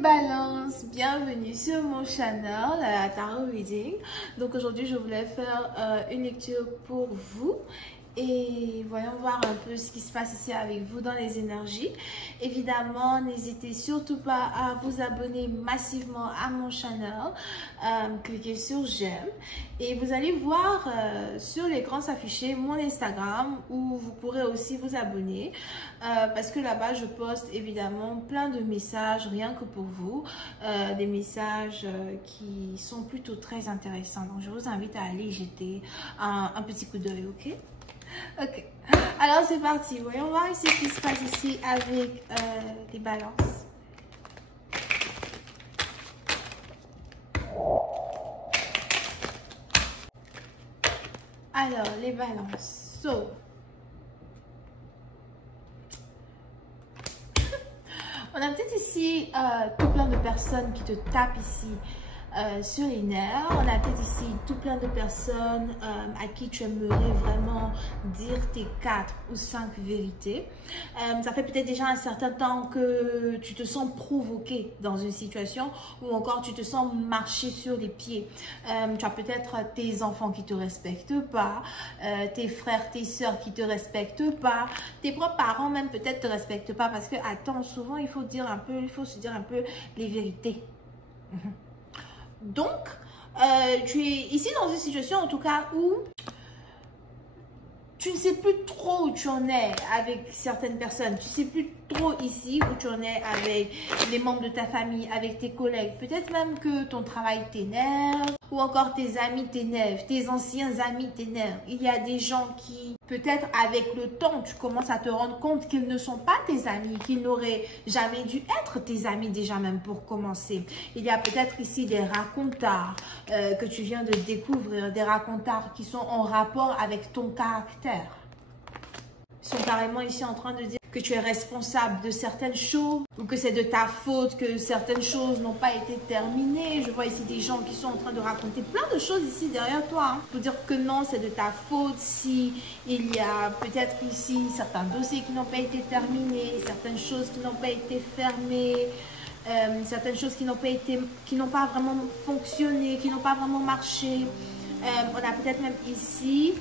Balance, bienvenue sur mon channel Tarot Reading. Donc aujourd'hui je voulais faire une lecture pour vous et voyons voir un peu ce qui se passe ici avec vous dans les énergies. Évidemment, n'hésitez surtout pas à vous abonner massivement à mon channel, cliquez sur j'aime et vous allez voir sur l'écran s'afficher mon Instagram où vous pourrez aussi vous abonner parce que là-bas je poste évidemment plein de messages rien que pour vous, des messages qui sont plutôt très intéressants. Donc je vous invite à aller jeter un petit coup d'œil, ok? Ok, alors c'est parti. Voyons voir ici ce qui se passe ici avec les balances. Alors, les balances. So, on a peut-être ici tout plein de personnes qui te tapent ici sur les nerfs. On a peut-être ici tout plein de personnes à qui tu aimerais vraiment dire tes 4 ou 5 vérités. Ça fait peut-être déjà un certain temps que tu te sens provoqué dans une situation ou encore tu te sens marcher sur les pieds. Tu as peut-être tes enfants qui ne te respectent pas, tes frères, tes soeurs qui ne te respectent pas, tes propres parents même peut-être ne te respectent pas parce que, attends, souvent il faut se dire un peu les vérités. Donc, tu es ici dans une situation en tout cas où tu ne sais plus trop où tu en es avec certaines personnes. Tu ne sais plus trop ici où tu en es avec les membres de ta famille, avec tes collègues. Peut-être même que ton travail t'énerve ou encore tes amis t'énervent, tes anciens amis t'énervent. Il y a des gens qui, peut-être avec le temps, tu commences à te rendre compte qu'ils ne sont pas tes amis, qu'ils n'auraient jamais dû être tes amis déjà même pour commencer. Il y a peut-être ici des racontars que tu viens de découvrir, des racontars qui sont en rapport avec ton caractère. Ils sont carrément ici en train de dire que tu es responsable de certaines choses ou que c'est de ta faute que certaines choses n'ont pas été terminées. Je vois ici des gens qui sont en train de raconter plein de choses ici derrière toi, hein, pour dire que non, c'est de ta faute si il y a peut-être ici certains dossiers qui n'ont pas été terminés, certaines choses qui n'ont pas été fermées, certaines choses qui n'ont pas vraiment fonctionné, qui n'ont pas vraiment marché. On a peut-être même ici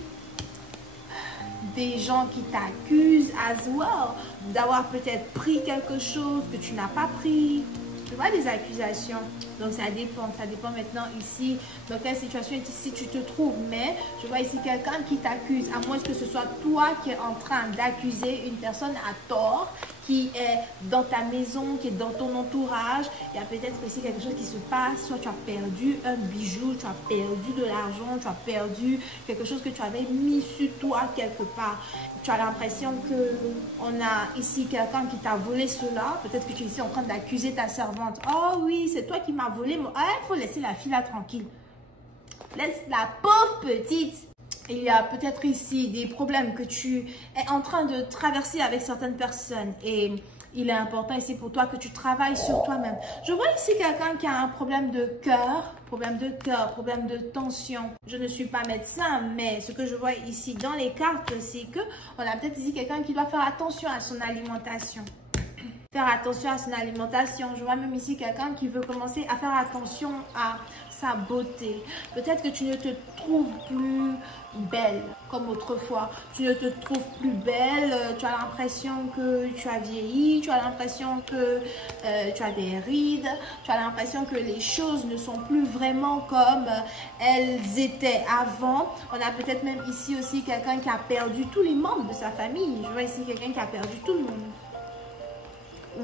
des gens qui t'accusent as well d'avoir peut-être pris quelque chose que tu n'as pas pris. Tu vois, des accusations. Donc ça dépend maintenant ici dans quelle situation ici tu te trouves. Mais je vois ici quelqu'un qui t'accuse, à moins que ce soit toi qui es en train d'accuser une personne à tort, qui est dans ta maison, qui est dans ton entourage. Il y a peut-être ici quelque chose qui se passe. Soit tu as perdu un bijou, tu as perdu de l'argent, tu as perdu quelque chose que tu avais mis sur toi quelque part. Tu as l'impression qu'on a ici quelqu'un qui t'a volé cela. Peut-être que tu es ici en train d'accuser ta servante. Oh oui, c'est toi qui m'as volé. Il faut laisser la fille là tranquille. Laisse la pauvre petite. Il y a peut-être ici des problèmes que tu es en train de traverser avec certaines personnes et il est important ici pour toi que tu travailles sur toi-même. Je vois ici quelqu'un qui a un problème de cœur, problème de tension. Je ne suis pas médecin, mais ce que je vois ici dans les cartes, c'est que on a peut-être ici quelqu'un qui doit faire attention à son alimentation. Faire attention à son alimentation. Je vois même ici quelqu'un qui veut commencer à faire attention à sa beauté. Peut-être que tu ne te trouves plus belle comme autrefois. Tu ne te trouves plus belle. Tu as l'impression que tu as vieilli. Tu as l'impression que tu as des rides. Tu as l'impression que les choses ne sont plus vraiment comme elles étaient avant. On a peut-être même ici aussi quelqu'un qui a perdu tous les membres de sa famille. Je vois ici quelqu'un qui a perdu tout le monde. Ou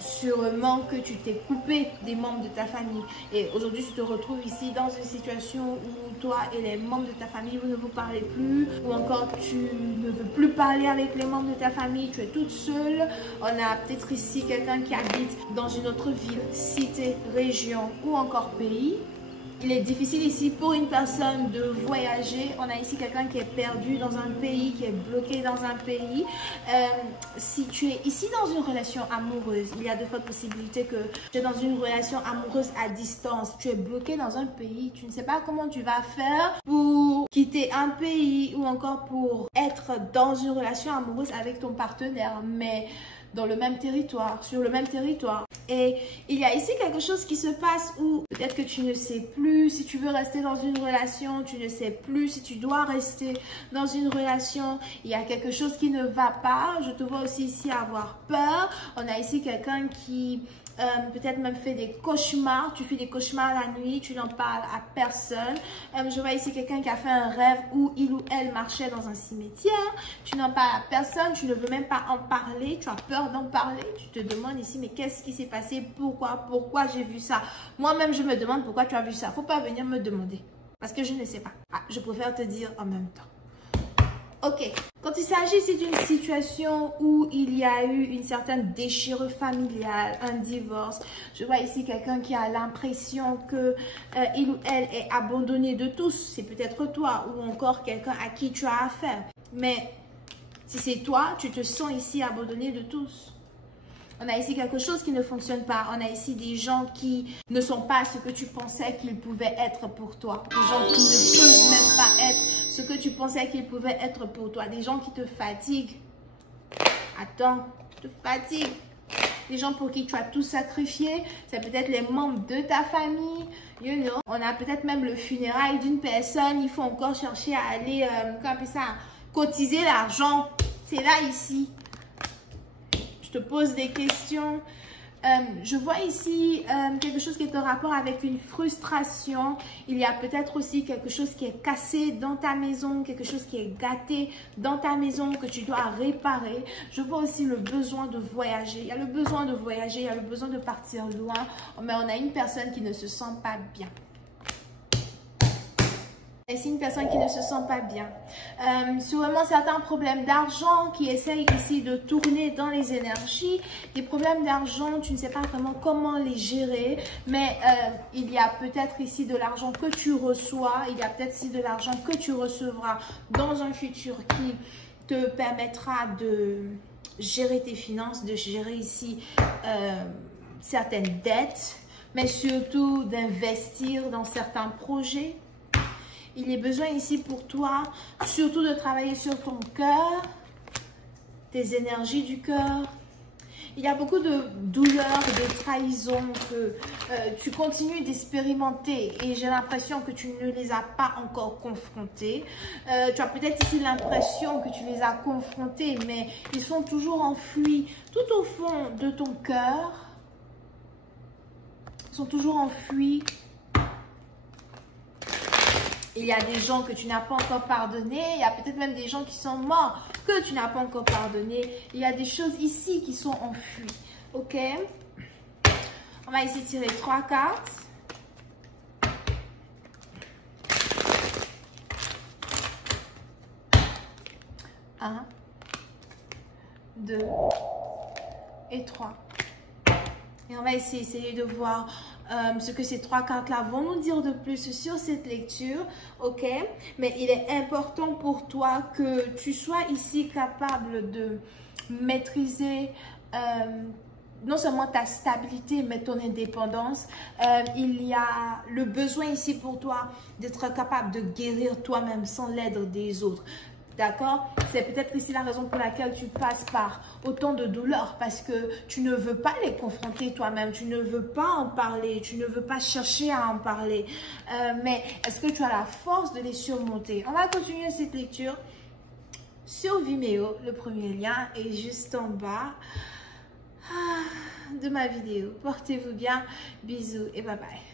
sûrement que tu t'es coupé des membres de ta famille et aujourd'hui tu te retrouves ici dans une situation où toi et les membres de ta famille vous ne vous parlez plus ou encore tu ne veux plus parler avec les membres de ta famille, tu es toute seule. On a peut-être ici quelqu'un qui habite dans une autre ville, cité, région ou encore pays. Il est difficile ici pour une personne de voyager. On a ici quelqu'un qui est perdu dans un pays, qui est bloqué dans un pays. Si tu es ici dans une relation amoureuse, il y a de fortes possibilités que tu es dans une relation amoureuse à distance. Tu es bloqué dans un pays, tu ne sais pas comment tu vas faire pour quitter un pays ou encore pour être dans une relation amoureuse avec ton partenaire. Mais dans le même territoire, sur le même territoire. Et il y a ici quelque chose qui se passe où peut-être que tu ne sais plus si tu veux rester dans une relation, tu ne sais plus si tu dois rester dans une relation. Il y a quelque chose qui ne va pas. Je te vois aussi ici avoir peur. On a ici quelqu'un qui peut-être même fait des cauchemars. Tu fais des cauchemars la nuit, tu n'en parles à personne. Je vois ici quelqu'un qui a fait un rêve où il ou elle marchait dans un cimetière. Tu n'en parles à personne, tu ne veux même pas en parler, tu as peur d'en parler. Tu te demandes ici, mais qu'est-ce qui s'est passé? Pourquoi j'ai vu ça? Moi-même, je me demande pourquoi tu as vu ça. Faut pas venir me demander parce que je ne sais pas. Ah, je préfère te dire en même temps. Ok, quand il s'agit ici d'une situation où il y a eu une certaine déchirure familiale, un divorce, je vois ici quelqu'un qui a l'impression que il ou elle est abandonné de tous. C'est peut-être toi ou encore quelqu'un à qui tu as affaire. Mais si c'est toi, tu te sens ici abandonné de tous. On a ici quelque chose qui ne fonctionne pas. On a ici des gens qui ne sont pas ce que tu pensais qu'ils pouvaient être pour toi. Des gens qui ne peuvent même pas être ce que tu pensais qu'ils pouvaient être pour toi. Des gens qui te fatiguent. Attends, te fatiguent. Des gens pour qui tu as tout sacrifié. C'est peut-être les membres de ta famille. You know. On a peut-être même le funérail d'une personne. Il faut encore chercher à aller, comment on appelle ça, cotiser l'argent. C'est là ici. Je te pose des questions. Je vois ici quelque chose qui est en rapport avec une frustration. Il y a peut-être aussi quelque chose qui est cassé dans ta maison, quelque chose qui est gâté dans ta maison que tu dois réparer. Je vois aussi le besoin de voyager. Il y a le besoin de voyager, il y a le besoin de partir loin, mais on a une personne qui ne se sent pas bien. Et c'est une personne qui ne se sent pas bien. Sûrement certains problèmes d'argent qui essayent ici de tourner dans les énergies. Des problèmes d'argent, tu ne sais pas vraiment comment les gérer. Mais il y a peut-être ici de l'argent que tu reçois. Il y a peut-être ici de l'argent que tu recevras dans un futur qui te permettra de gérer tes finances, de gérer ici certaines dettes. Mais surtout d'investir dans certains projets. Il est besoin ici pour toi, surtout de travailler sur ton cœur, tes énergies du cœur. Il y a beaucoup de douleurs, de trahisons que tu continues d'expérimenter et j'ai l'impression que tu ne les as pas encore confrontées. Tu as peut-être ici l'impression que tu les as confrontées, mais ils sont toujours enfouis tout au fond de ton cœur. Ils sont toujours enfouis. Il y a des gens que tu n'as pas encore pardonné. Il y a peut-être même des gens qui sont morts que tu n'as pas encore pardonné. Il y a des choses ici qui sont enfuies. Ok? On va ici tirer 3 cartes. Un, 2 et 3. Et on va essayer de voir ce que ces 3 cartes-là vont nous dire de plus sur cette lecture, ok? Mais il est important pour toi que tu sois ici capable de maîtriser non seulement ta stabilité, mais ton indépendance. Il y a le besoin ici pour toi d'être capable de guérir toi-même sans l'aide des autres. D'accord? C'est peut-être ici la raison pour laquelle tu passes par autant de douleurs parce que tu ne veux pas les confronter toi-même, tu ne veux pas en parler, tu ne veux pas chercher à en parler. Mais est-ce que tu as la force de les surmonter? On va continuer cette lecture sur Vimeo. Le premier lien est juste en bas de ma vidéo. Portez-vous bien. Bisous et bye bye.